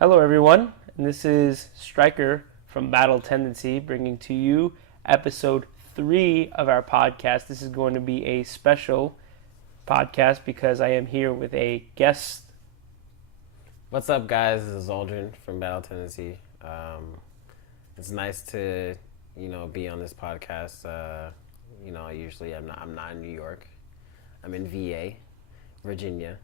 Hello, everyone, and this is Stryker from Battle Tendency bringing to you episode 3 of our podcast. This is going to be a special podcast because I am here with a guest. What's up, guys? This is Xoldren from Battle Tendency. It's nice to, be on this podcast. I'm not in New York. I'm in VA, Virginia,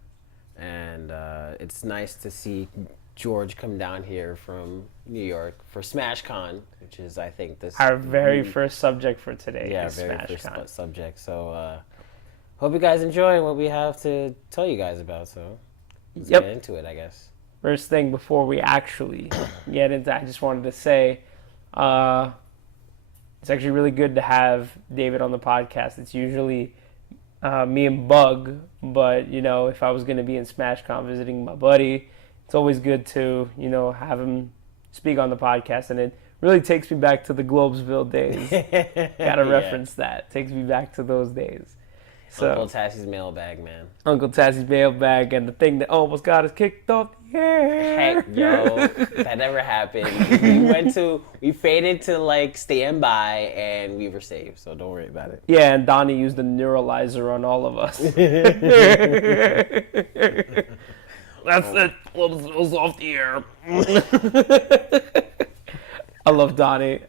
and it's nice to see George come down here from New York for SmashCon, which is, I think, Our very first subject for today. Yeah, is very SmashCon. first subject. So, hope you guys enjoy what we have to tell you guys about. So, let's get into it, I guess. First thing before we actually get into, I just wanted to say, it's actually really good to have David on the podcast. It's usually me and Bug, but if I was going to be in SmashCon visiting my buddy, it's always good to have him speak on the podcast, and it really takes me back to the Globesville days. Gotta reference that. Takes me back to those days. So, Uncle Tassie's mailbag, man. Uncle Tassie's mailbag, and the thing that almost got us kicked off the air. Heck, yo, that never happened. We faded to standby, and we were saved. So don't worry about it. Yeah, and Donnie used the neuralizer on all of us. That's it. Globesville's off the air. I love Donnie.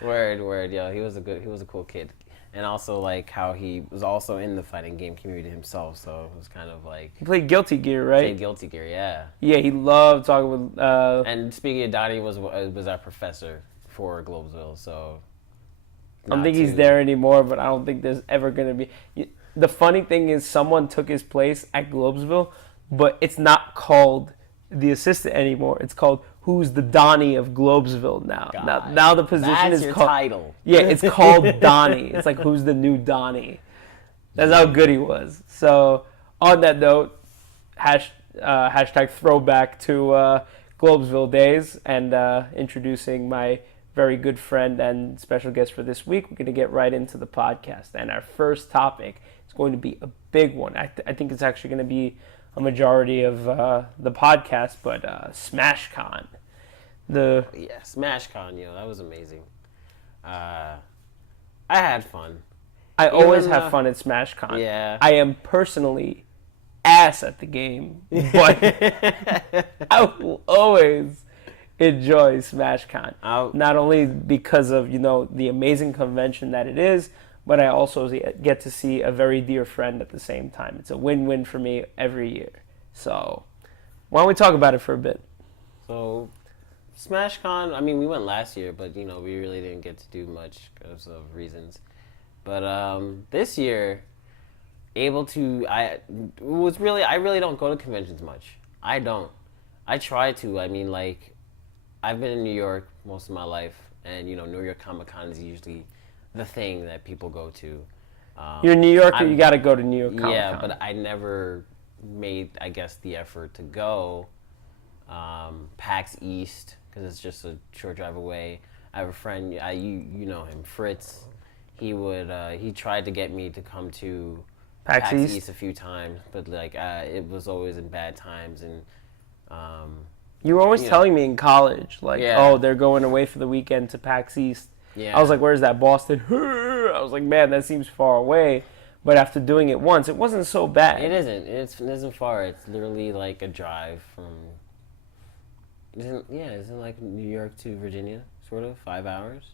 Word, yo. He was a cool kid. And also, how he was also in the fighting game community himself, so it was kind of He played Guilty Gear, right? Played Guilty Gear, yeah. Yeah, he loved talking with... And speaking of Donnie, was our professor for Globesville, so... I don't think he's there anymore, but I don't think there's ever going to be... The funny thing is someone took his place at Globesville, but it's not called the assistant anymore. It's called Who's the Donnie of Globesville now. Now the position is called... title. Yeah, it's called Donnie. It's like, who's the new Donnie? That's how good he was. So, on that note, hashtag throwback to Globesville days, and introducing my very good friend and special guest for this week. We're going to get right into the podcast. And our first topic is going to be a big one. I think it's actually going to be a majority of the podcast, but SmashCon. SmashCon, that was amazing. I had fun. I always have fun at SmashCon. Yeah. I am personally ass at the game, but I will always enjoy SmashCon. Not only because of, the amazing convention that it is, but I also get to see a very dear friend at the same time. It's a win-win for me every year. So, why don't we talk about it for a bit? So, SmashCon, we went last year, but, we really didn't get to do much because of reasons. But this year, I really don't go to conventions much. I don't. I try to. I've been in New York most of my life, and, New York Comic Con is usually the thing that people go to. You're a New Yorker, you got to go to New York Comic Con. Yeah, but I never made, the effort to go. PAX East, because it's just a short drive away. I have a friend, you know him, Fritz. He tried to get me to come to PAX East a few times, but it was always in bad times, and you were always telling me in college, oh, they're going away for the weekend to PAX East. Yeah. I was like, where's that, Boston? I was like, man, that seems far away. But after doing it once, it wasn't so bad. It isn't. It isn't far. It's literally like a drive from... Isn't New York to Virginia, sort of? 5 hours?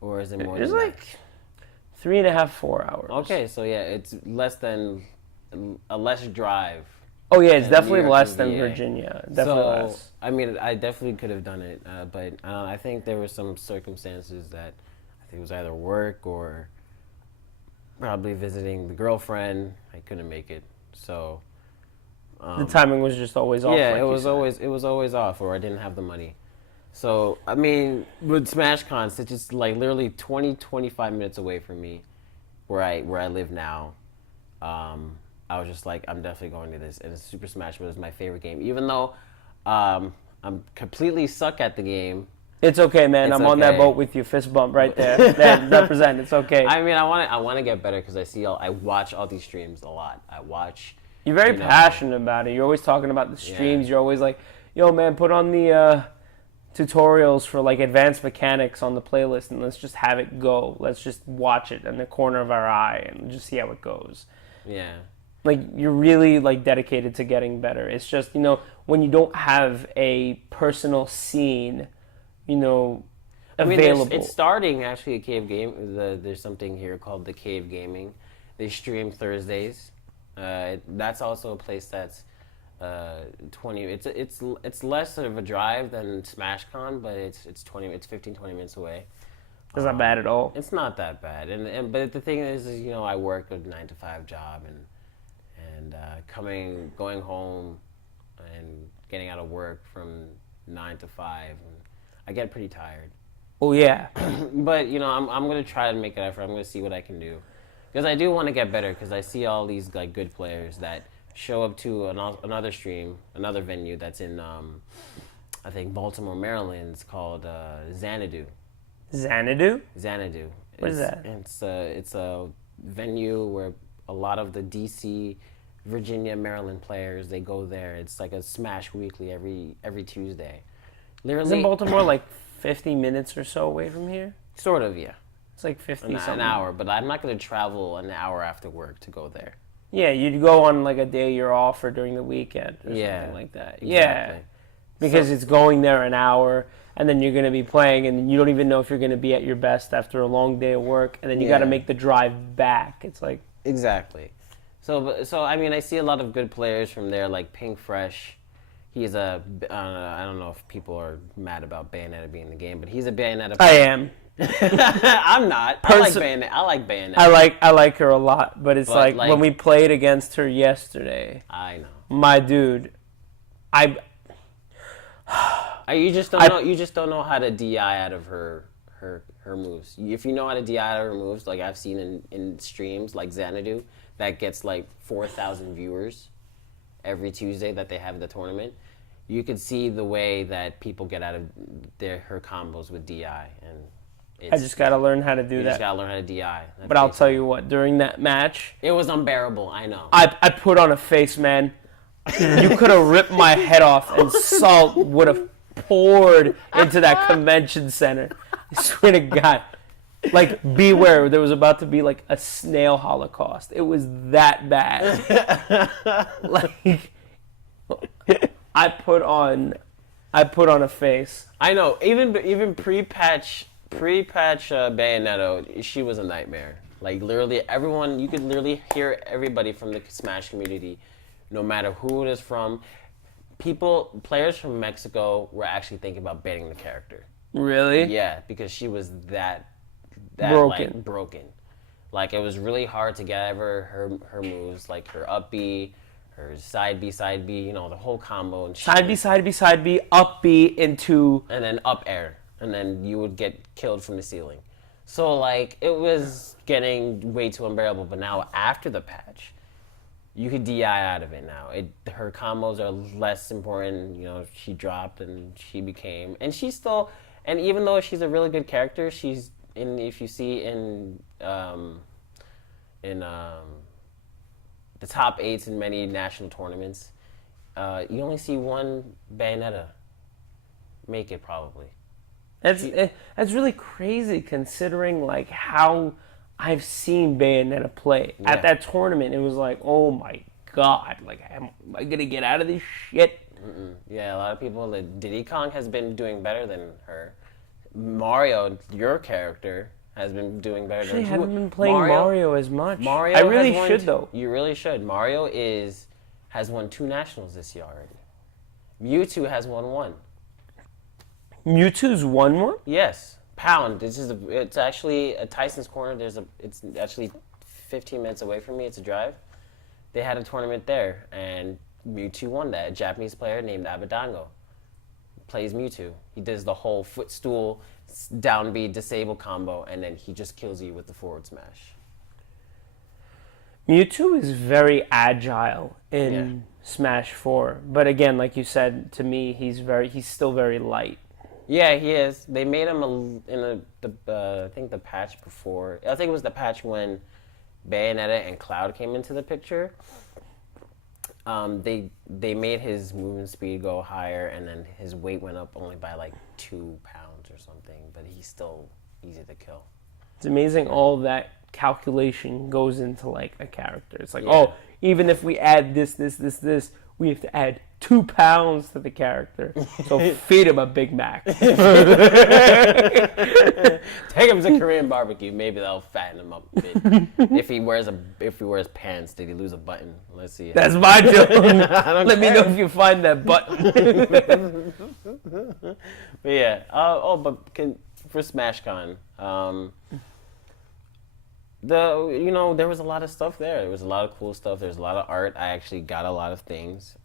Or is it more It's than like 3.5, 4 hours. Okay, so it's less than... a less drive. Oh, yeah, it's definitely less than Virginia. Definitely less. I definitely could have done it, but I think there were some circumstances that I think it was either work or probably visiting the girlfriend. I couldn't make it, so the timing was just always off. Yeah, it was always off, or I didn't have the money. So with SmashCon, since it's literally 20-25 minutes away from me, where I live now. I was just like, I'm definitely going to this. And it's Super Smash Bros. My favorite game. Even though I'm completely suck at the game. It's okay, man. I'm on that boat with you. Fist bump right there. Man, represent. It's okay. I want to get better because I watch all these streams a lot. You're very passionate about it. You're always talking about the streams. Yeah. You're always like, yo, man, put on the tutorials for like advanced mechanics on the playlist and let's just have it go. Let's just watch it in the corner of our eye and just see how it goes. Yeah. Like, you're really like dedicated to getting better. It's just, when you don't have a personal scene, available. I mean, it's starting actually a Cave Game. There's something here called the Cave Gaming. They stream Thursdays. That's also a place that's 20. It's less of a drive than SmashCon, but it's 15, 20 minutes away. It's not bad at all. It's not that bad, but the thing is I work a 9-to-5 job and going home and getting out of work from 9 to 5, and I get pretty tired. Oh yeah. But I'm gonna try to make an effort. I'm gonna see what I can do, because I do want to get better. Because I see all these like good players that show up to another stream, another venue that's in I think Baltimore, Maryland. It's called Xanadu. Xanadu? Xanadu. What is that? It's a venue where a lot of the DC, Virginia, Maryland players, they go there. It's like a Smash Weekly every Tuesday. Literally, isn't Baltimore like 50 minutes or so away from here? Sort of, yeah. It's like 50 something. An hour, but I'm not going to travel an hour after work to go there. Yeah, you'd go on like a day you're off or during the weekend or something like that. Exactly. Yeah, because it's going there an hour, and then you're going to be playing, and you don't even know if you're going to be at your best after a long day of work, and then you got to make the drive back. It's like... Exactly. So I mean, I see a lot of good players from there, like Pink Fresh. He's I don't know if people are mad about Bayonetta being in the game, but he's a Bayonetta player. I am. I'm not. I like Bayonetta. I like her a lot, but it's like when we played against her yesterday. I know. My dude, you just don't know how to DI out of her moves. If you know how to DI out of her moves, like I've seen in streams like Xanadu, that gets like 4,000 viewers every Tuesday that they have the tournament. You could see the way that people get out of her combos with DI, and I just gotta learn how to do that. You just gotta learn how to DI. But I'll tell you what, during that match, it was unbearable. I know. I put on a face, man. You could have ripped my head off, and salt would have poured into that convention center. I swear to God. Like, beware, there was about to be like a snail holocaust. It was that bad. Like, I put on a face. I know. Even pre-patch Bayonetta, she was a nightmare. Like, literally everyone, you could literally hear everybody from the Smash community, no matter who it is from. Players from Mexico were actually thinking about banning the character. Really? Yeah, because she was that broken. Like, broken. Like, it was really hard to get over her moves, like her up B, her side B, the whole combo. And side B, up B into... And then up air. And then you would get killed from the ceiling. So, like, it was getting way too unbearable. But now, after the patch, you could DI out of it now. Her combos are less important. She dropped and she became... And she's still... And even though she's a really good character, she's... If you see in the top 8s in many national tournaments, you only see one Bayonetta make it, probably. That's really crazy, considering like how I've seen Bayonetta play. Yeah. At that tournament, it was like, oh my God, like, am I gonna get out of this shit? Yeah, a lot of people. Diddy Kong has been doing better than her. Mario, your character, has been doing better than her. I haven't been playing Mario as much. Mario, I really should though. You really should. Mario has won 2 nationals this year already. Mewtwo has won 1. Mewtwo's won one? Yes. Pound. It's actually a Tyson's Corner. It's actually 15 minutes away from me. It's a drive. They had a tournament there, and Mewtwo won that. A Japanese player named Abadango plays Mewtwo. He does the whole footstool, down B, disable combo, and then he just kills you with the forward smash. Mewtwo is very agile in Smash 4, but again, like you said, to me, he's still very light. Yeah, he is. They made him I think the patch before. I think it was the patch when Bayonetta and Cloud came into the picture. They made his movement speed go higher, and then his weight went up only by like 2 pounds or something. But he's still easy to kill. It's amazing all that calculation goes into like a character. It's like, Yeah. oh, even if we add this, we have to add 2 pounds to the character. So feed him a Big Mac. Take him to Korean barbecue. Maybe that'll fatten him up a bit. if he wears pants, did he lose a button? Let's see. That's my joke. Let me know if you find that button. But yeah. For SmashCon, there was a lot of stuff there. There was a lot of cool stuff. There's a lot of art. I actually got a lot of things.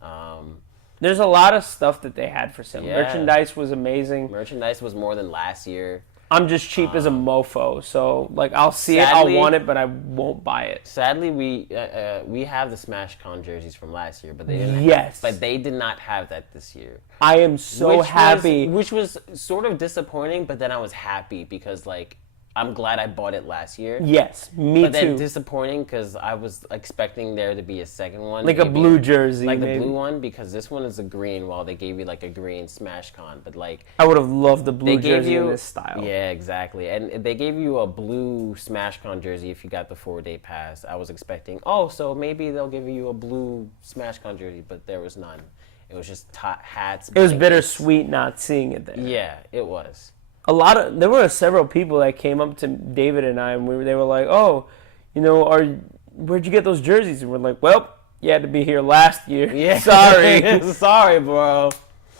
There's a lot of stuff that they had for sale. Yeah. Merchandise was amazing. Merchandise was more than last year. I'm just cheap as a mofo, so like I'll see it, Sadly- I'll want it, but I won't buy it. Sadly, we have the SmashCon jerseys from last year, but they didn't. Yes. But they did not have that this year. I am so happy. Which was sort of disappointing, but then I was happy because like I'm glad I bought it last year. Yes, me But then too. disappointing because I was expecting there to be a second one. Like a maybe. blue jersey, Like maybe. the blue one, because this one is a green, while they gave you like a green SmashCon. But like I would have loved the blue they gave jersey you in this style. Yeah, exactly. And they gave you a blue SmashCon jersey if you got the 4-day pass. I was expecting, so maybe they'll give you a blue SmashCon jersey, but there was none. It was just hats. It was blankets. bittersweet not seeing it there. Yeah, it was. There were several people that came up to David and I, and they were like, "Oh, where'd you get those jerseys?" And we're like, "Well, you had to be here last year. Yeah, Sorry." sorry, bro.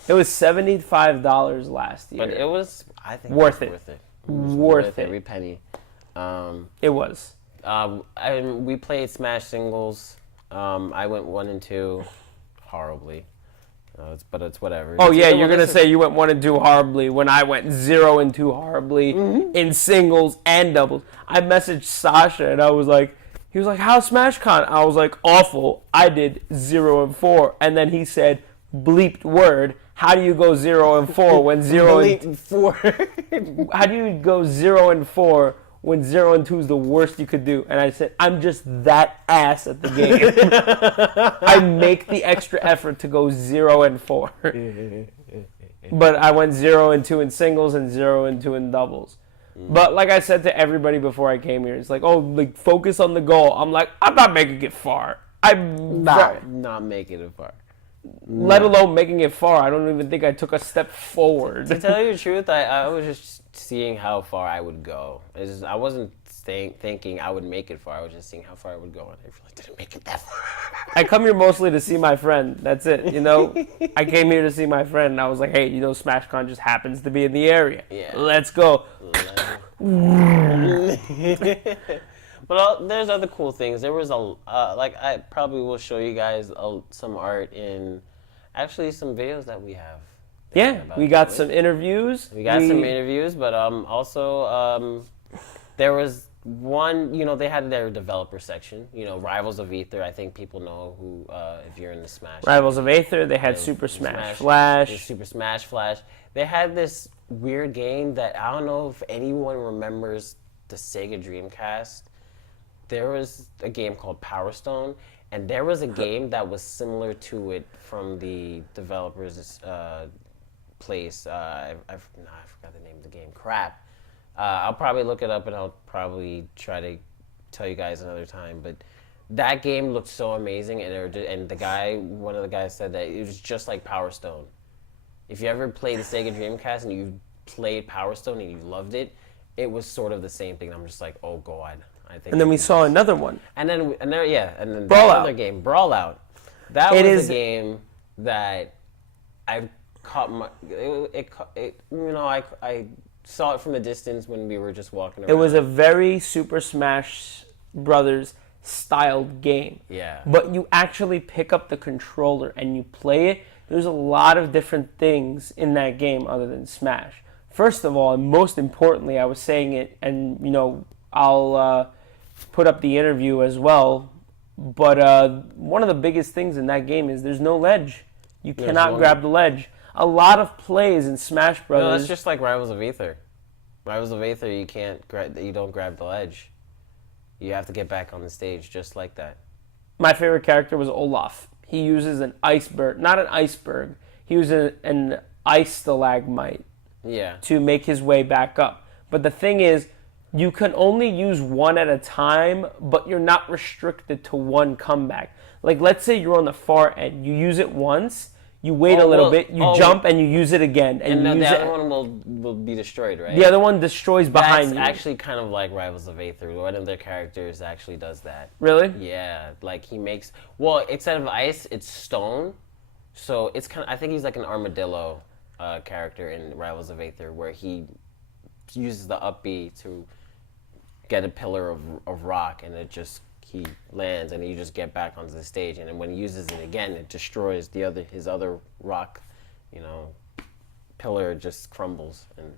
It was $75 last year. But it was, I think, Worth it. Worth it. It was Worth it. every penny. It was. We played Smash singles. I went 1 and 2, horribly. But it's whatever. Oh yeah, you're gonna say you went 1 and 2 horribly when I went 0 and 2 horribly in singles and doubles. I messaged Sasha and he was like, "How's SmashCon?" I was like, "Awful. I did 0 and 4." And then he said, "Bleeped word. How do you go 0 and 4 when 0 and 4? How do you go 0 and 4 when 0 and 2 is the worst you could do?" And I said, "I'm just that ass at the game. I make the extra effort to go 0 and 4. But I went 0 and 2 in singles and 0 and 2 in doubles. But like I said to everybody before I came here, it's like, focus on the goal. I'm like, I'm not making it far. I'm not making it far. let alone making it far. I don't even think I took a step forward. To tell you the truth, I was just seeing how far I would go. I wasn't thinking I would make it far. I was just seeing how far I would go, and I really didn't make it that far. I come here mostly to see my friend. That's it, I came here to see my friend, and I was like, hey, SmashCon just happens to be in the area. Yeah. Let's go. But there's other cool things. There was I probably will show you guys some art in, actually some videos that we have. Yeah, we got some interviews. We got some interviews, but also there was one, they had their developer section, Rivals of Aether. I think people know who, if you're in the Smash. Rivals of Aether, they had Super Smash Flash. Super Smash Flash. They had this weird game that I don't know if anyone remembers the Sega Dreamcast. There was a game called Power Stone, and there was a game that was similar to it from the developer's place. I forgot the name of the game. Crap. I'll probably look it up, and I'll probably try to tell you guys another time. But that game looked so amazing, and one of the guys said that it was just like Power Stone. If you ever played the Sega Dreamcast and you played Power Stone and you loved it, it was sort of the same thing. I'm just like, oh god. I think. And then we saw another one. And then Brawl that Out. other game, Brawl Out. That was a game that I caught my. I saw it from a distance when we were just walking around. It was a very Super Smash Brothers styled game. Yeah. But you actually pick up the controller and you play it. There's a lot of different things in that game other than Smash. First of all, and most importantly, I was saying it, and I'll put up the interview as well. But one of the biggest things in that game is there's no ledge. You cannot grab the ledge. A lot of plays in Smash Brothers. No, that's just like Rivals of Aether. Rivals of Aether, you don't grab the ledge. You have to get back on the stage just like that. My favorite character was Olaf. he uses an iceberg, not an iceberg. He uses an ice stalagmite Yeah. to make his way back up. But the thing is, you can only use one at a time, but you're not restricted to one comeback. Like, let's say you're on the far end. You use it once, you wait a little bit, you jump, and you use it again. And you use the other one will be destroyed, right? The other one destroys behind you. That's actually kind of like Rivals of Aether. One of their characters actually does that. Really? Yeah. Like, he makes... Well, instead of ice, it's stone. So, it's kind of... I think he's like an armadillo character in Rivals of Aether, where he uses the up B to get a pillar of rock, and he lands, and you just get back onto the stage, and then when he uses it again, it destroys his other rock, pillar just crumbles. And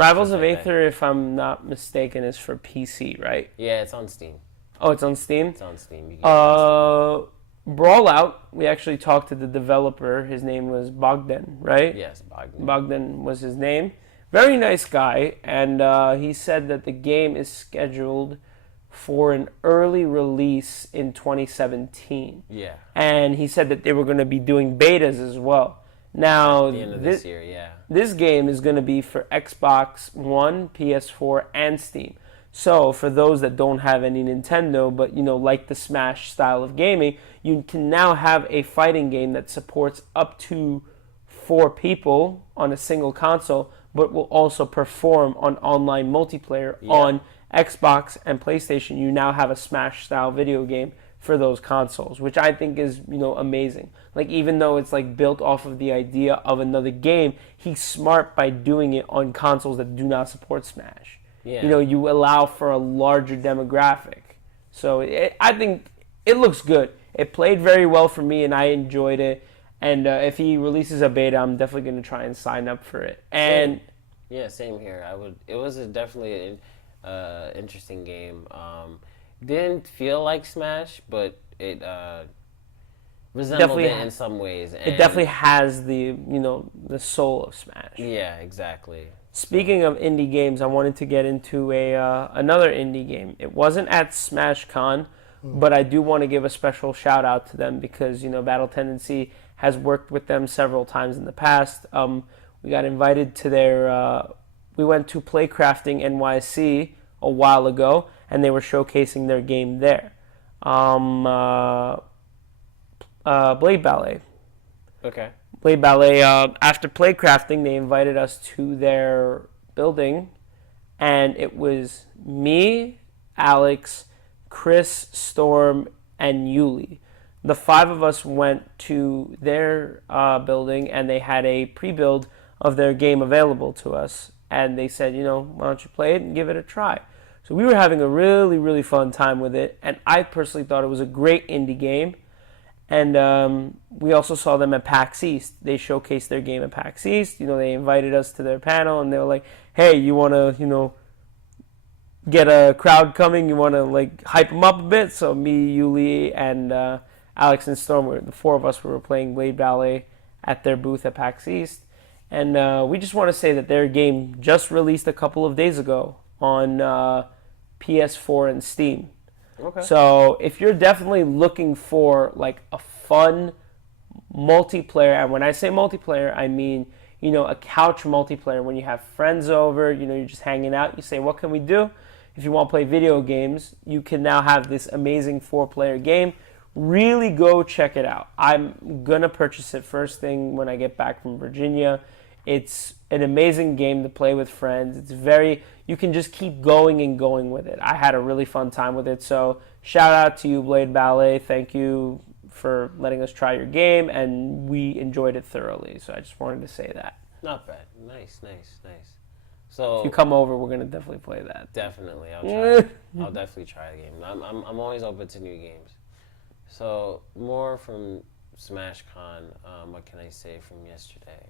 Rivals of Aether, if I'm not mistaken, is for PC, right? Yeah, it's on Steam. Oh, it's on Steam? It's on Steam. You can get it on Steam. Brawl Out, we actually talked to the developer. His name was Bogdan, right? Yes, Bogdan. Bogdan was his name. Very nice guy, and he said that the game is scheduled for an early release in 2017. Yeah. And he said that they were going to be doing betas as well. Now, At the end of this year, yeah. This game is going to be for Xbox One, PS4, and Steam. So, for those that don't have any Nintendo, but, like the Smash style of gaming, you can now have a fighting game that supports up to 4 people on a single console, but will also perform on online multiplayer on Xbox and PlayStation. You now have a Smash style video game for those consoles, which I think is, amazing. Like, even though it's like built off of the idea of another game, he's smart by doing it on consoles that do not support Smash. Yeah. You allow for a larger demographic. So I think it looks good. It played very well for me, and I enjoyed it. And if he releases a beta, I'm definitely going to try and sign up for it. And same here. I would. It was definitely an interesting game. Didn't feel like Smash, but it resembled it in some ways. And it definitely has the the soul of Smash. Yeah, exactly. Speaking of indie games, I wanted to get into another indie game. It wasn't at SmashCon, but I do want to give a special shout out to them because Battle Tendency has worked with them several times in the past. We got invited to their. We went to Playcrafting NYC a while ago, and they were showcasing their game there. Blade Ballet. Okay. Blade Ballet. After Playcrafting, they invited us to their building, and it was me, Alex, Chris, Storm, and Yuli. The 5 of us went to their building, and they had a pre-build of their game available to us. And they said, why don't you play it and give it a try? So we were having a really, really fun time with it, and I personally thought it was a great indie game. And we also saw them at PAX East. They showcased their game at PAX East. They invited us to their panel, and they were like, hey, you want to, get a crowd coming? You want to, hype them up a bit? So me, Yuli, and Alex and Storm, the 4 of us were playing Blade Ballet at their booth at PAX East. And we just want to say that their game just released a couple of days ago on PS4 and Steam. Okay. So if you're definitely looking for a fun multiplayer, and when I say multiplayer, I mean a couch multiplayer when you have friends over, you're just hanging out. You say, what can we do? If you want to play video games, you can now have this amazing 4-player game. Really go check it out. I'm gonna purchase it first thing when I get back from Virginia. It's an amazing game to play with friends. You can just keep going and going with it. I had a really fun time with it. So shout out to you, Blade Ballet. Thank you for letting us try your game, and we enjoyed it thoroughly. So I just wanted to say that. Not bad. Nice. So if you come over, we're gonna definitely play that. Definitely, I'll try. I'll definitely try the game. I'm always open to new games. So more from SmashCon. What can I say from yesterday?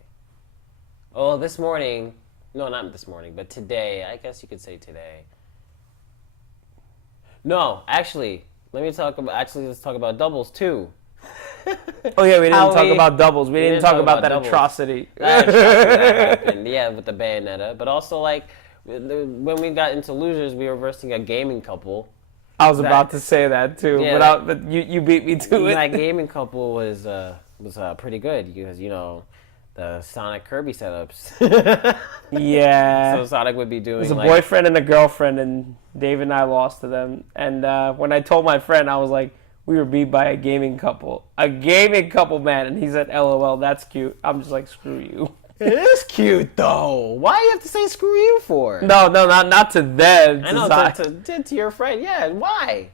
Oh, this morning. No, not this morning, but today. I guess you could say today. No, actually, let's talk about doubles too. Oh yeah, we didn't talk about doubles. We didn't talk about that doubles. atrocity. That happened, yeah, with the Bayonetta. But also, when we got into losers, we were versing a gaming couple. I was about to say that too, Yeah, but you beat me to it. that gaming couple was pretty good because the Sonic Kirby setups. Yeah. So Sonic would be doing. It was a boyfriend and a girlfriend, and Dave and I lost to them. And when I told my friend, I was like, we were beat by a gaming couple. A gaming couple, man. And he said, LOL, that's cute. I'm just like, screw you. It is cute, though. Why do you have to say screw you for? No, not to them. I know, to your friend. Yeah, why?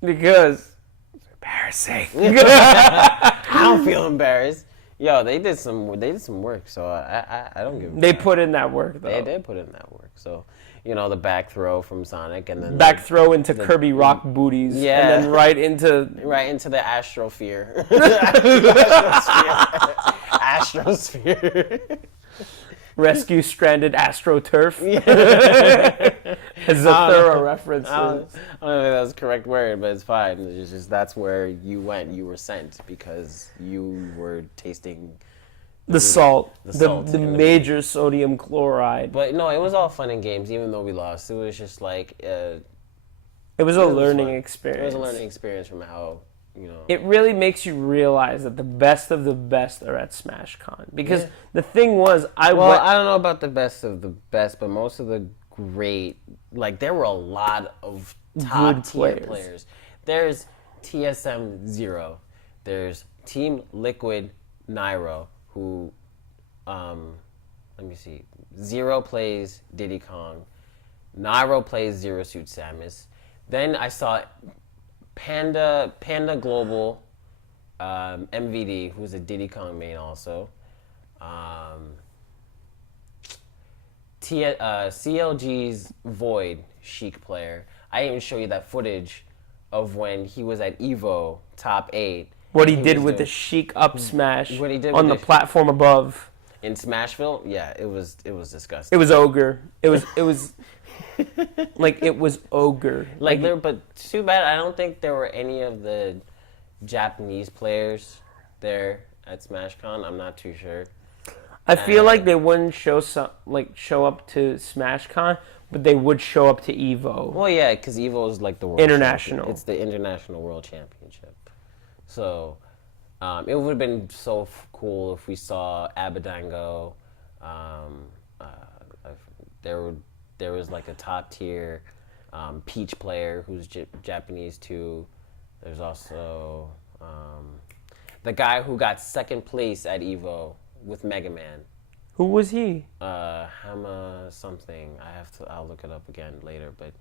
Because it's embarrassing. I don't feel embarrassed. Yo, they did some work, so I don't give a They crap. put in that work, though. They did put in that work. So, the back throw from Sonic, and then back throw into Kirby rock booties, Yeah. and then right into the Astrosphere. Astrosphere. rescue stranded AstroTurf. As a thorough reference. I don't know if that's the correct word, but it's fine. It's just that's where you went. You were sent because you were tasting The salt, the and major sodium chloride. But no, it was all fun and games, even though we lost. It was just like It was a learning experience. It was a learning experience from how It really makes you realize that the best of the best are at SmashCon. Because the thing was, I don't know about the best of the best, but most of the great, there were a lot of top tier players. There's TSM Zero. There's Team Liquid Nairo, who, let me see, Zero plays Diddy Kong. Nairo plays Zero Suit Samus. Then I saw Panda Global, MVD, who's a Diddy Kong main also. CLG's Void, Sheik player. I didn't even show you that footage of when he was at EVO top 8. What he did with the Sheik up smash What he did on the with platform above. in Smashville, yeah, it was disgusting. It was ogre. It was it was ogre. But too bad I don't think there were any of the Japanese players there at SmashCon. I'm not too sure. I feel like they wouldn't show up to SmashCon, but they would show up to EVO. Well, yeah, because EVO is like the world international. Champion. It's the international world championship. So it would have been so cool if we saw Abadango. There was like a top tier Peach player who's Japanese too. There's also the guy who got second place at EVO with Mega Man. Who was he? Hama something. I'll look it up again later. But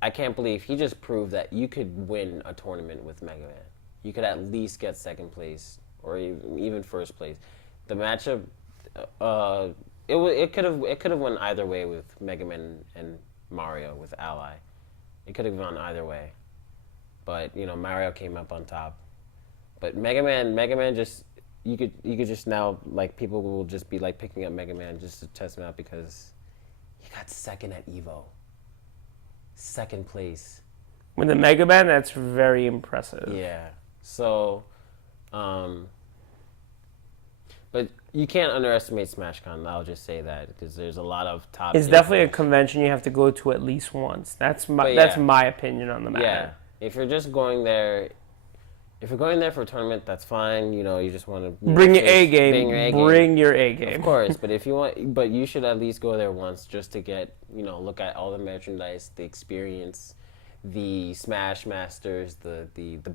I can't believe he just proved that you could win a tournament with Mega Man. You could at least get second place or even first place. The matchup, it could have went either way with Mega Man and Mario with Ally. It could have gone either way, but Mario came up on top. But Mega Man just you could just now people will just be picking up Mega Man just to test him out because he got second at EVO. Second place. With the Mega Man, that's very impressive. Yeah. So, but you can't underestimate SmashCon. I'll just say that because there's a lot of top. It's definitely a convention you have to go to at least once. That's my opinion on the matter. Yeah. If you're just going there, if you're going there for a tournament, that's fine. You just want to bring your A game. Bring your A game. Of course, but but you should at least go there once just to get look at all the merchandise, the experience. The Smash Masters, the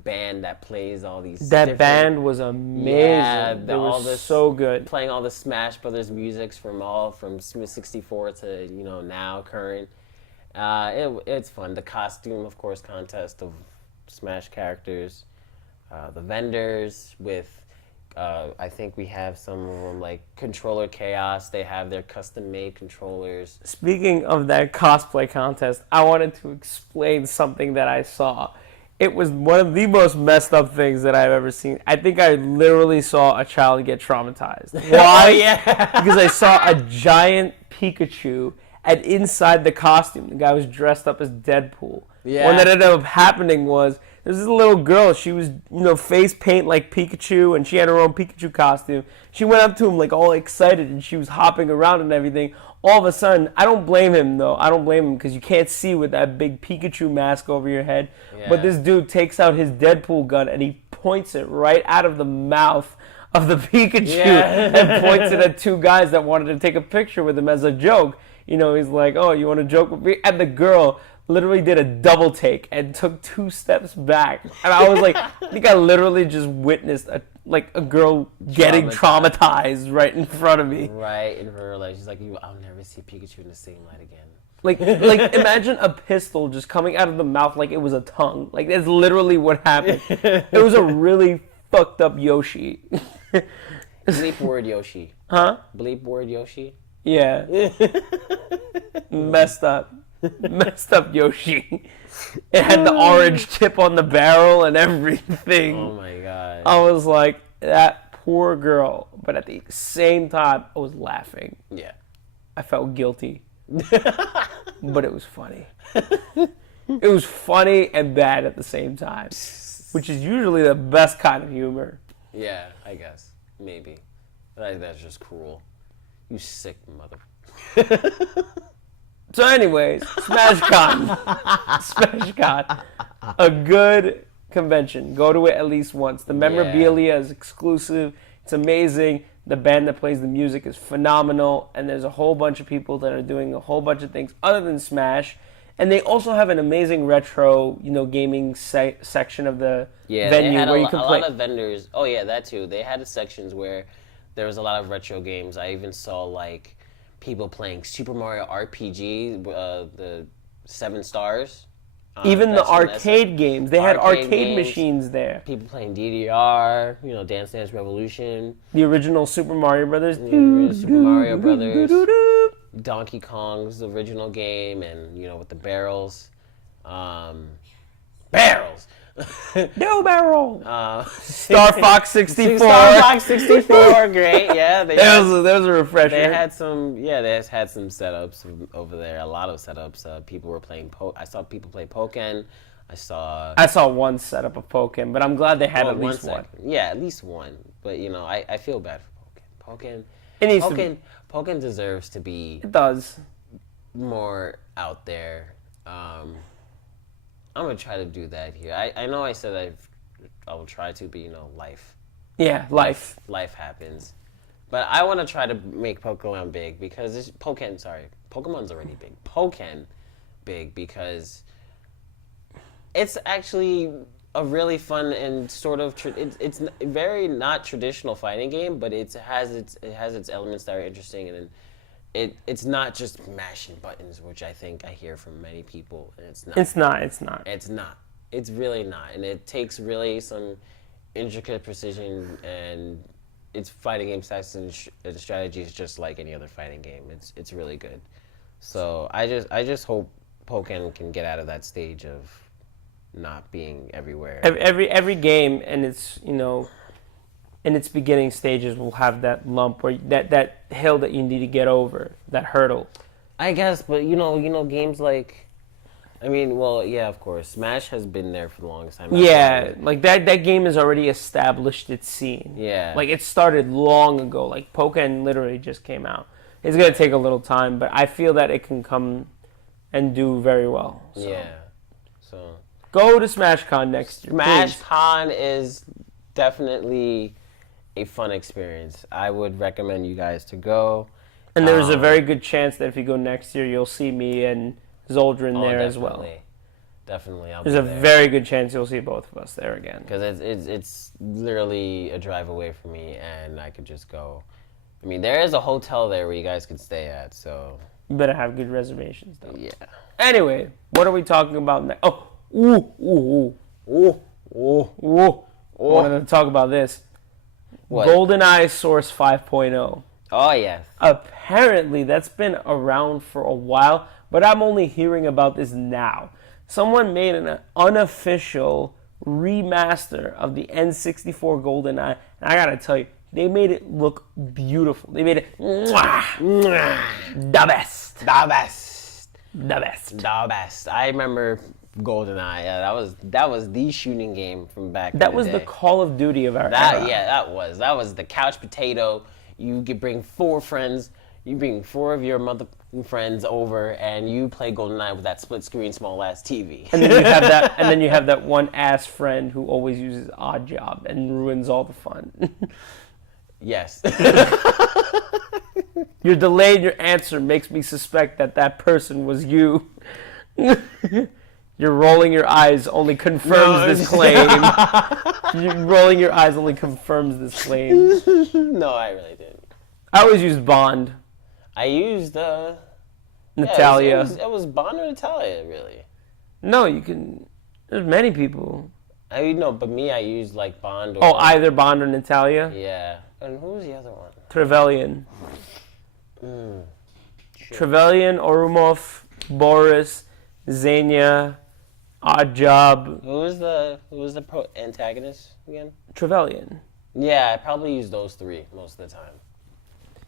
band that plays all these. That band was amazing. Yeah, it was so good. Playing all the Smash Brothers musics from 64 to now current. It's fun. The costume, of course, contest of Smash characters. The vendors with. I think we have some of them Controller Chaos. They have their custom-made controllers. Speaking of that cosplay contest, I wanted to explain something that I saw. It was one of the most messed up things that I've ever seen. I think I literally saw a child get traumatized. Why? Oh, yeah. Because I saw a giant Pikachu, and inside the costume, the guy was dressed up as Deadpool. Yeah. What ended up happening was There's this little girl. She was, face paint like Pikachu, and she had her own Pikachu costume. She went up to him like all excited, and she was hopping around and everything. All of a sudden, I don't blame him though. I don't blame him because you can't see with that big Pikachu mask over your head. Yeah. But this dude takes out his Deadpool gun and he points it right out of the mouth of the Pikachu and points it at two guys that wanted to take a picture with him as a joke. He's like, "Oh, you want to joke with me?" And the girl literally did a double take and took 2 steps back. And I was like, I think I literally just witnessed a girl getting traumatized right in front of me. Right in her life. She's like, I'll never see Pikachu in the same light again. Like imagine a pistol just coming out of the mouth like it was a tongue. Like, that's literally what happened. It was a really fucked up Yoshi. Bleep word Yoshi. Huh? Bleep word Yoshi? Yeah. Messed up Yoshi. It had the orange tip on the barrel and everything. Oh my god. I was like, that poor girl. But at the same time, I was laughing. Yeah. I felt guilty. But it was funny. It was funny and bad at the same time, which is usually the best kind of humor. Yeah, I guess. Maybe. That's just cruel. You sick mother. So anyways, SmashCon. SmashCon. A good convention. Go to it at least once. The memorabilia is exclusive. It's amazing. The band that plays the music is phenomenal. And there's a whole bunch of people that are doing a whole bunch of things other than Smash. And they also have an amazing retro, gaming section of the venue where you can play. A lot of vendors. Oh yeah, that too. They had sections where there was a lot of retro games. I even saw people playing Super Mario RPG, the 7 stars. Even the arcade games. They had arcade games, machines there. People playing DDR, Dance Dance Revolution. The original Super Mario Brothers. Super Mario Brothers. Donkey Kong's original game, and, with the barrels. Barrels! No barrel. Star Fox 64. Star Fox 64, great. Yeah, that was a refresher. They had some. Yeah, they had some setups over there. A lot of setups. People were playing. I saw people play Pokken. I saw one setup of Pokken, but I'm glad they had at least one. Yeah, at least one. But I feel bad for Pokken. Pokken deserves to be. It does. More out there. I'm gonna try to do that here. I know I said I will try to, but life. Yeah, life. Life happens. But I want to try to make Pokemon big because Pokemon's already big. Pokken big because it's actually a really fun and sort of it's very not traditional fighting game, but it has its elements that are interesting, and it's not just mashing buttons, which I think I hear from many people, and it's not. It's not. It's not. It's really not, and it takes really some intricate precision, and it's fighting game stats and strategies just like any other fighting game. It's really good. So I just hope Pokken can get out of that stage of not being everywhere. Every game and its in its beginning stages will have that lump or that hill that you need to get over, that hurdle. I guess, but games like. Of course. Smash has been there for the longest time. Yeah, that game has already established its scene. Yeah. It started long ago. Pokken literally just came out. It's going to take a little time, but I feel that it can come and do very well. So. Yeah. So. Go to SmashCon next year. SmashCon is definitely a fun experience. I would recommend you guys to go. And there's a very good chance that if you go next year, you'll see me and Xoldren there as well. Definitely, there's a very good chance you'll see both of us there again. Because it's literally a drive away from me, and I could just go. There is a hotel there where you guys could stay at, so you better have good reservations, though. Yeah. Anyway, what are we talking about next? I wanted to talk about this. What? GoldenEye Source 5.0. Oh yes. Apparently, that's been around for a while. But I'm only hearing about this now. Someone made an unofficial remaster of the N64 GoldenEye. And I gotta tell you, they made it look beautiful. They made it the best. The best. The best. The best. I remember GoldenEye. Yeah, that was the shooting game from back. That in was the the day. Call of Duty of our That era. yeah, that was the couch potato. You could bring 4 friends. You bring 4 of your mother friends over, and you play GoldenEye with that split screen, small ass TV. And then you have that, and then you have that one ass friend who always uses Odd Job and ruins all the fun. Yes. Your delay in your answer makes me suspect that that person was you. You're rolling your eyes only confirms this claim. You're rolling your eyes only confirms this claim. No, I really didn't. I always used Bond, I used Natalia. it was Bond or Natalia, really. No, you can. There's many people. I know, but me, I used like Bond. Or, Oh, either Bond or Natalia. yeah. And who was the other one? Trevelyan. Shit. Trevelyan, Orumov, Boris, Xenia, Odd Job. Who was the antagonist again? Trevelyan. Yeah, I probably used those 3 most of the time.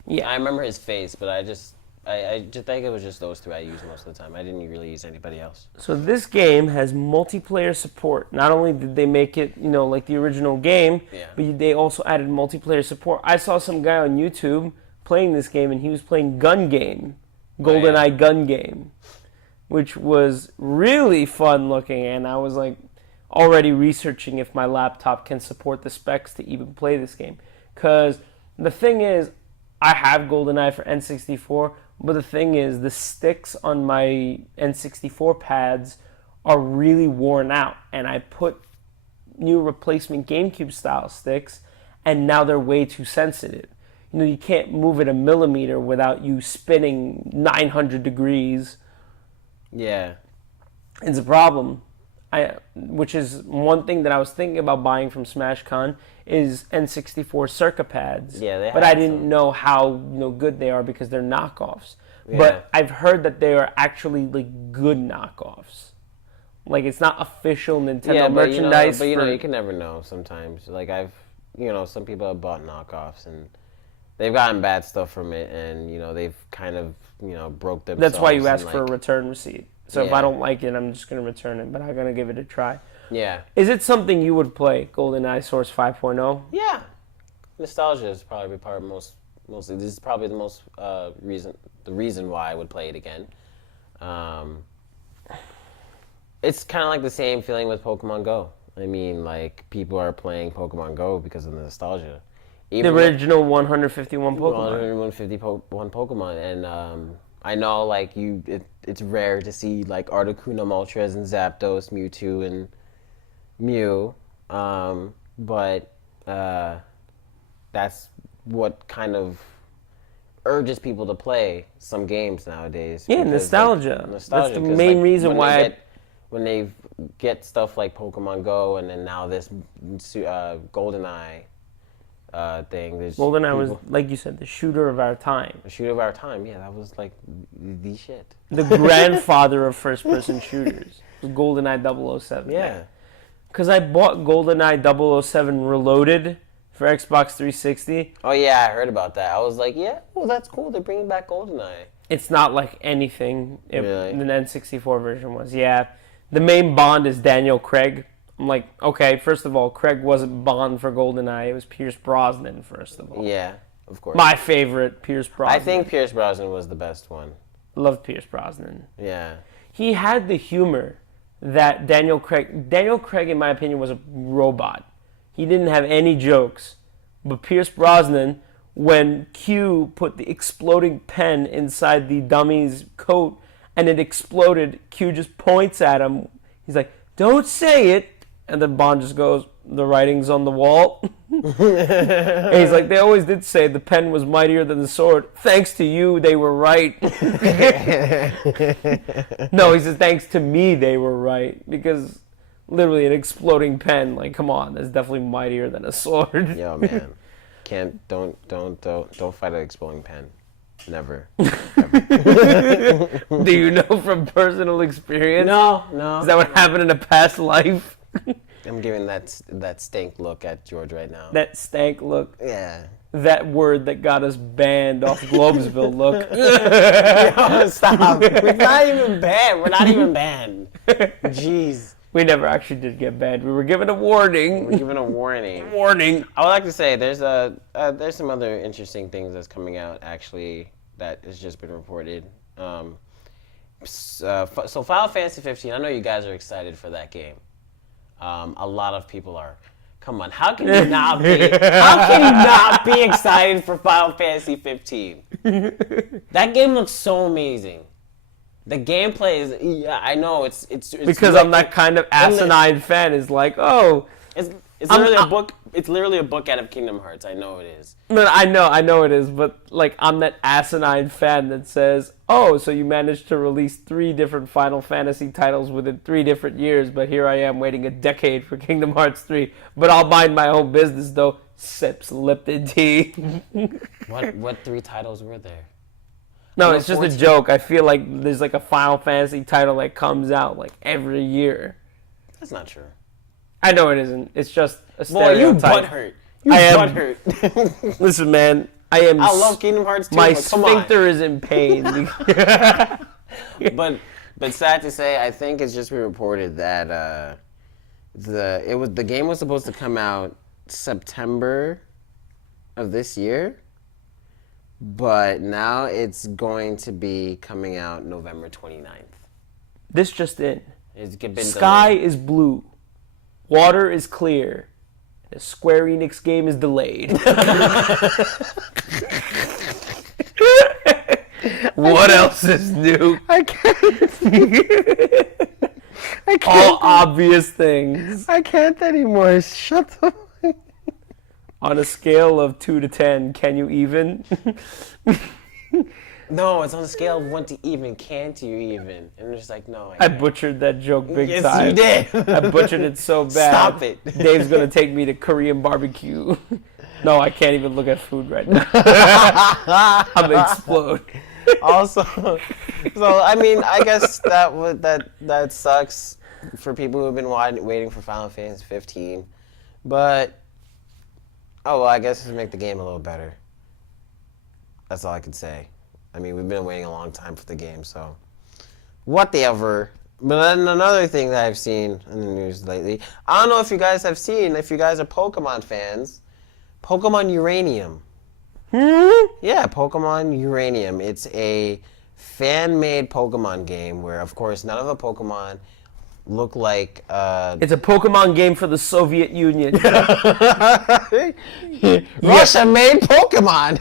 Yeah. I remember his face, but I just think it was just those 3 I used most of the time. I didn't really use anybody else. So this game has multiplayer support. Not only did they make it, like the original game, Yeah. but they also added multiplayer support. I saw some guy on YouTube playing this game, and he was playing Gun Game, GoldenEye Gun Game, which was really fun looking. And I was like already researching if my laptop can support the specs to even play this game. Because the thing is, I have GoldenEye for N64, but the thing is, the sticks on my N64 pads are really worn out, and I put new replacement GameCube style sticks, and now they're way too sensitive. You can't move it a millimeter without you spinning 900 degrees. Yeah. It's a problem. Which is one thing that I was thinking about buying from SmashCon is N64 Circa pads. Yeah, but I didn't know how good they are because they're knockoffs. Yeah. But I've heard that they are actually like good knockoffs. Like it's not official Nintendo merchandise. But you can never know sometimes. Like some people have bought knockoffs and they've gotten bad stuff from it, and they've kind of broke themselves. That's why you ask for a return receipt. So if Yeah. I don't like it, I'm just going to return it, but I'm going to give it a try. Yeah. Is it something you would play, GoldenEye Source 5.0? Yeah. Nostalgia is probably part of mostly. This is probably the most reason why I would play it again. It's kind of like the same feeling with Pokemon Go. I mean, like people are playing Pokemon Go because of the nostalgia. The original 151 Pokemon. 151 Pokemon, and I know like it's rare to see like Articuno, Moltres, and Zapdos, Mewtwo, and Mew, but that's what kind of urges people to play some games nowadays. Yeah, because, nostalgia. That's the main reason when why. When they get stuff like Pokemon Go, and then now this GoldenEye thing. GoldenEye was, like you said, the shooter of our time. The shooter of our time. Yeah, that was like the shit. The grandfather of first-person shooters was GoldenEye 007. Yeah. Because I bought GoldenEye 007 Reloaded for Xbox 360. Oh yeah, I heard about that. I was like, yeah, well that's cool. They're bringing back GoldenEye. It's not like anything Really? the N64 version was. Yeah. The main Bond is Daniel Craig. I'm like, okay, first of all, Craig wasn't Bond for GoldenEye. It was Pierce Brosnan, first of all. Yeah, of course. My favorite, Pierce Brosnan. I think Pierce Brosnan was the best one. Loved Pierce Brosnan. Yeah. He had the humor that Daniel Craig, in my opinion, was a robot. He didn't have any jokes. But Pierce Brosnan, when Q put the exploding pen inside the dummy's coat and it exploded, Q just points at him. He's like, "Don't say it." And then Bond just goes, "The writing's on the wall." And he's like, "They always did say the pen was mightier than the sword. Thanks to you, they were right." No, he says, "Thanks to me, they were right." Because literally an exploding pen, like, come on, that's definitely mightier than a sword. Yo, man. Don't fight an exploding pen. Never. Do you know from personal experience? No. Is that what happened in a past life? I'm giving that stink look at George right now. That stank look. Yeah. That word that got us banned off Globesville look. Yo, stop. We're not even banned. Jeez. We never actually did get banned. We were given a warning. We're given a warning. Warning. I would like to say there's some other interesting things that's coming out actually that has just been reported. So Final Fantasy 15. I know you guys are excited for that game. A lot of people are. Come on, how can you not be? How can you not be excited for Final Fantasy 15? That game looks so amazing. The gameplay is. Yeah, I know it's because like, I'm that kind of asinine fan. Is like, oh, it's literally a book. It's literally a book out of Kingdom Hearts. I know it is. But I know it is. But like, I'm that asinine fan that says, oh, so you managed to release 3 different Final Fantasy titles within 3 different years, but here I am waiting a decade for Kingdom Hearts 3. But I'll mind my own business though. Sips Lipton tea. What 3 titles were there? No, it's just 14. A joke. I feel like there's like a Final Fantasy title that comes out like every year. That's not true. I know it isn't. It's just a stereotype. Boy, you butthurt. You butthurt. Listen, man. I love Kingdom Hearts 2. My sphincter is in pain. but sad to say, I think it's just been reported that the game was supposed to come out September of this year. But now it's going to be coming out November 29th. This just in. It's been Sky delayed. is blue. Water is clear. The Square Enix game is delayed. What else is new? I can't. All obvious things. I can't anymore. Shut up. On a scale of 2 to 10, can you even? No, it's on a scale of 1 to even. Can't you even? And I'm just like, no. I butchered that joke big yes, time. Yes, you did. I butchered it so bad. Stop it. Dave's going to take me to Korean barbecue. No, I can't even look at food right now. I'm going to explode. Also, so, I mean, I guess that sucks for people who have been waiting for Final Fantasy 15. But... oh, well, I guess to make the game a little better. That's all I could say. I mean, we've been waiting a long time for the game, so... whatever. But then another thing that I've seen in the news lately, I don't know if you guys have seen, if you guys are Pokemon fans, Pokemon Uranium. Yeah, Pokemon Uranium. It's a fan-made Pokemon game where, of course, none of the Pokemon... look like it's a Pokemon game for the Soviet Union. Russia made Pokemon.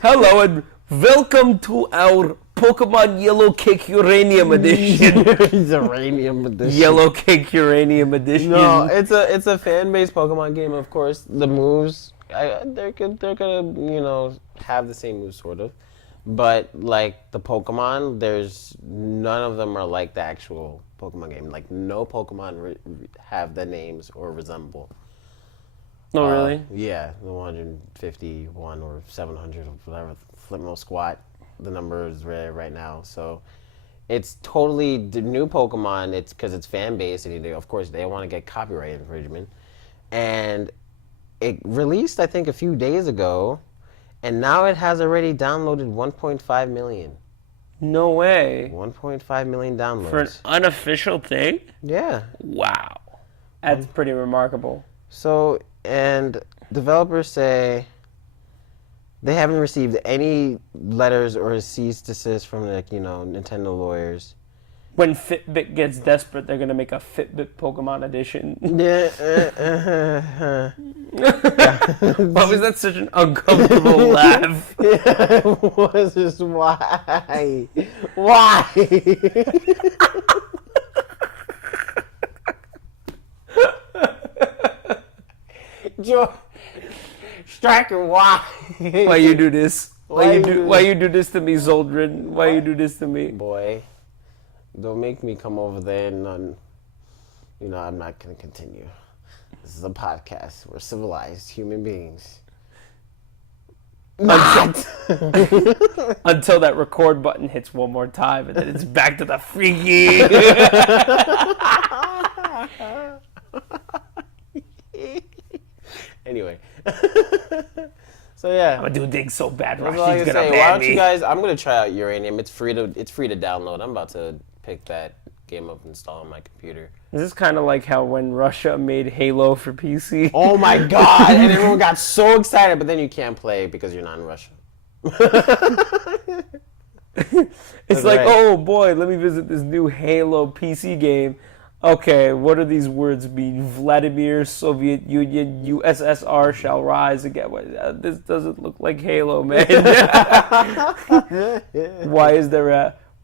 Hello and welcome to our Pokemon Yellow Cake Uranium Edition. Uranium Edition. Yellow Cake Uranium Edition. No, it's a fan-based Pokemon game. Of course, the moves they're gonna have the same moves sort of. But, like, the Pokemon, none of them are like the actual Pokemon game. Like, no Pokemon have the names or resemble. Oh, really? Yeah, the 151 or 700 or whatever, Flipmo Squat, the number is right now. So, it's totally the new Pokemon. It's because it's fan-based, and of course, they want to get copyright infringement. And it released, I think, a few days ago. And now it has already downloaded 1.5 million. No way. 1.5 million downloads. For an unofficial thing? Yeah. Wow. That's pretty remarkable. So, and developers say they haven't received any letters or cease desist from, Nintendo lawyers. When Fitbit gets desperate, they're going to make a Fitbit Pokemon edition. Yeah. Why was that such an uncomfortable laugh? Yeah, it was just why? Why? Stryker, why? Why you do this? Why you do this to me, Xoldren? Why you do this to me? Boy. Don't make me come over there and, I'm not going to continue. This is a podcast. We're civilized human beings. Not! Until that record button hits one more time, and then it's back to the freaky. Anyway. So yeah, I'm gonna do a dig so bad. That's Rashi's all I can gonna say. ban Why don't me. you guys? I'm gonna try out Uranium. It's free to download. I'm about to pick that game up and install on my computer. This is kind of like how when Russia made Halo for PC. Oh my god! And everyone got so excited, but then you can't play because you're not in Russia. It's like, oh boy, let me visit this new Halo PC game. Okay, what do these words mean? Vladimir, Soviet Union, USSR shall rise again. This doesn't look like Halo, man.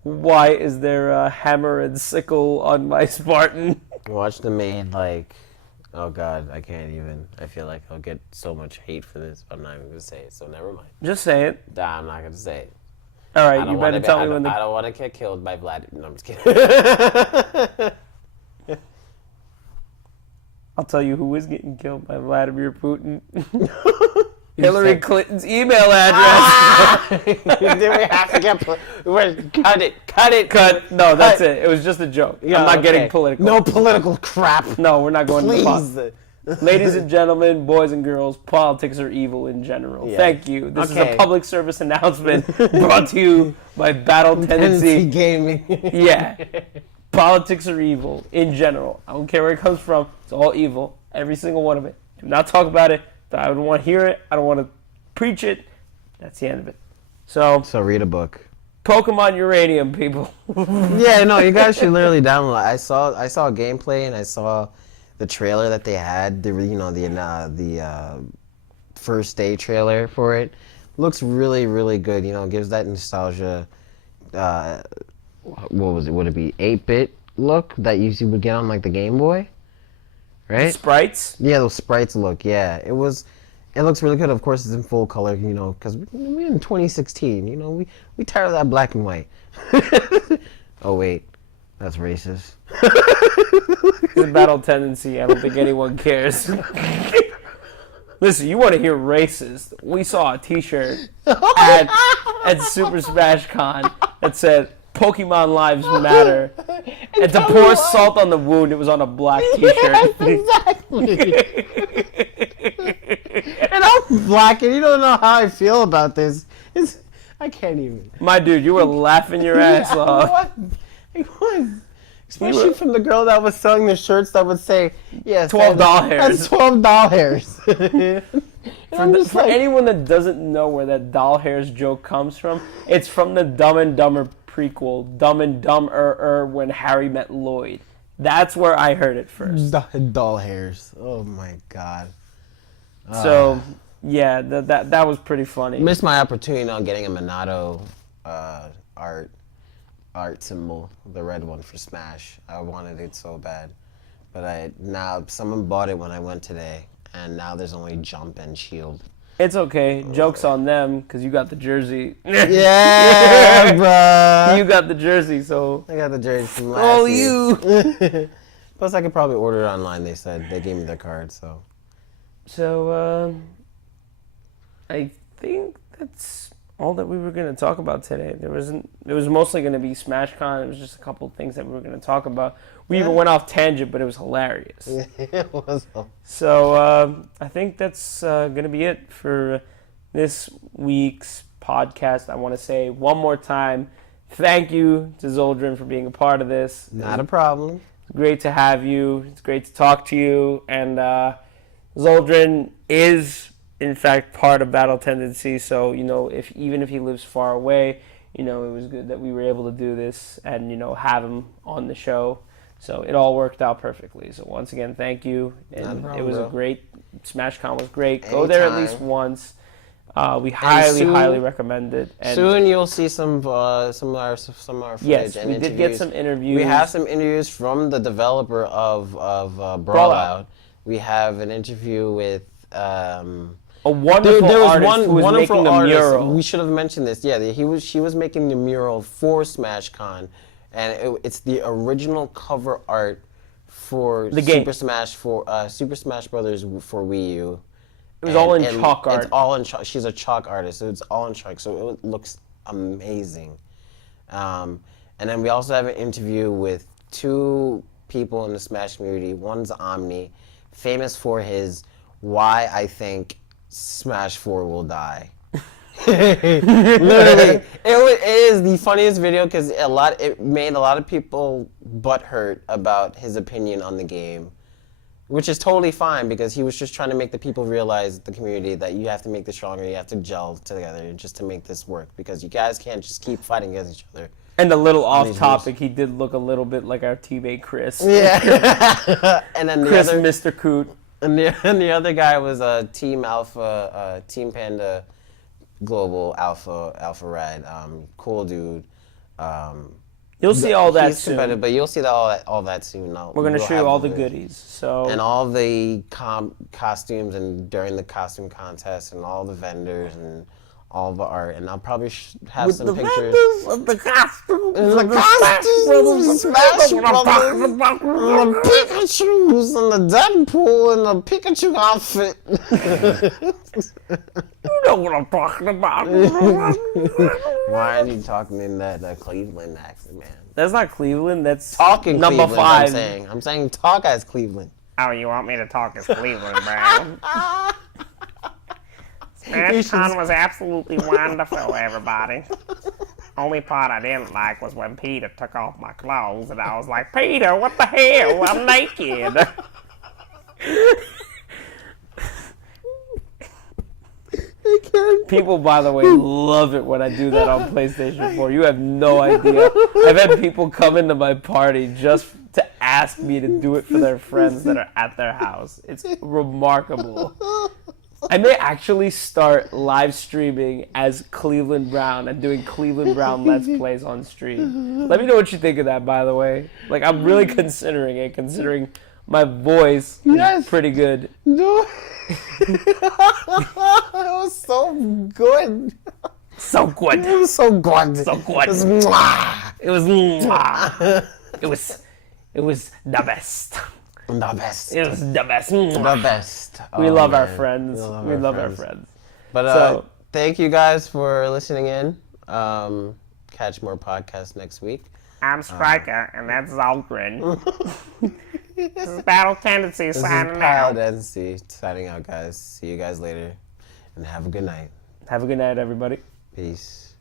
Why is there a hammer and sickle on my Spartan? Watch the main, like, oh god, I can't even. I feel like I'll get so much hate for this, but I'm not even going to say it, so never mind. Just say it. Nah, I'm not going to say it. All right, you better tell me when I don't want to get killed by Vlad. No, I'm just kidding. I'll tell you who is getting killed by Vladimir Putin. Hillary Clinton's email address. Did we have to get... Cut it. No, that's it. It was just a joke. Yeah, I'm not getting political. No political crap. No, we're not going Please. to the Ladies and gentlemen, boys and girls, politics are evil in general. Yeah. Thank you. This is a public service announcement brought to you by Battle Tendency Gaming. Yeah. Politics are evil in general. I don't care where it comes from. It's all evil. Every single one of it. Do not talk about it. I don't want to hear it. I don't want to preach it. That's the end of it. So read a book. Pokemon Uranium, people. Yeah, no, you guys should literally download. I saw gameplay and I saw the trailer that they had. The first day trailer for it looks really, really good. You know, it gives that nostalgia. What was it? Would it be 8-bit look that you would get on like the Game Boy? Right? The sprites? Yeah, those sprites look. Yeah, it looks really good. Of course, it's in full color. You know, because we're in 2016. You know, we tired of that black and white. Oh wait, that's racist. It's Battle Tendency. I don't think anyone cares. Listen, you want to hear racist? We saw a T-shirt at Super Smash Con that said "Pokemon Lives Matter," and to pour salt on the wound, it was on a black T-shirt. Yes, exactly. And I'm black, and you don't know how I feel about this. I can't even. My dude, you were laughing your ass off. It was. Especially from the girl that was selling the shirts that would say, yes, 12 doll hairs. That's 12 doll hairs. For anyone that doesn't know where that doll hairs joke comes from, it's from the Dumb and Dumber prequel, Dumb and Dumber, when Harry met Lloyd. That's where I heard it first. Doll hairs. Oh my god. So, yeah, that was pretty funny. Missed my opportunity on getting a Minato art symbol, the red one for Smash. I wanted it so bad, but now someone bought it when I went today, and now there's only jump and shield. It's okay. Joke's on them because you got the jersey. Yeah, bro. You got the jersey, so I got the jersey from last year. you. Plus, I could probably order it online. They said they gave me their card, so. So, I think that's all that we were going to talk about today. It was mostly going to be SmashCon. It was just a couple of things that we were going to talk about. We even went off tangent, but it was hilarious. It was. So I think that's going to be it for this week's podcast. I want to say one more time, thank you to Xoldren for being a part of this. Not a problem. It's great to have you. It's great to talk to you. And Xoldren is, in fact, part of Battle Tendency. So, you know, even if he lives far away, you know, it was good that we were able to do this and, you know, have him on the show. So it all worked out perfectly. So once again, thank you. And it was a great, SmashCon was great. Go there at least once. We highly recommend it. And soon you'll see some of our footage. Yes, and we interviews. did get some interviews. We have some interviews from the developer of Brawlout. We have an interview with a wonderful artist who was making a mural. We should have mentioned this. Yeah, she was making the mural for SmashCon, and it's the original cover art for the game. Super Smash Brothers for Wii U. It was all in chalk art. It's all in chalk. She's a chalk artist, so it's all in chalk. So it looks amazing. And then we also have an interview with two people in the Smash community. One's Omni, famous for his "Why I Think Smash 4 Will Die." Literally, it is the funniest video because it made a lot of people butthurt about his opinion on the game, which is totally fine because he was just trying to make the people realize, the community, that you have to make this stronger, you have to gel together just to make this work because you guys can't just keep fighting against each other. And a little off topic, he did look a little bit like our teammate Chris. Yeah. And then Chris, Mr. Coot. And the other guy was Team Alpha, Team Panda Global Alpha Rad. Cool dude. You'll see all that soon. But you'll see all that soon. We're going to show you all the goodies. So and all the costumes and during the costume contest and all the vendors and all the art. And I'll probably have some pictures. Of the costumes. The costumes. Smash Brothers. The Pikachus and the Deadpool and the Pikachu outfit. You know what I'm talking about. Why are you talking in that Cleveland accent, man? That's not Cleveland. That's talking number Cleveland, 5. I'm saying talk as Cleveland. Oh, you want me to talk as Cleveland, bro? SmashCon was absolutely wonderful, everybody. Only part I didn't like was when Peter took off my clothes, and I was like, Peter, what the hell? I'm naked. People, by the way, love it when I do that on PlayStation 4. You have no idea. I've had people come into my party just to ask me to do it for their friends that are at their house. It's remarkable. I may actually start live streaming as Cleveland Brown and doing Cleveland Brown Let's Plays on stream. Let me know what you think of that, by the way. Like, I'm really considering it, considering my voice is pretty good. No. It was so good. So good. It was so good. So good. It was mwah. It was mwah. It was the best. The best. It was the best. The best. We love our friends. We love our friends. But thank you guys for listening in. Catch more podcasts next week. I'm Stryker, and that's Xoldren. This is Battle Tendency signing out. Battle Tendency signing out, guys. See you guys later, and have a good night. Have a good night, everybody. Peace.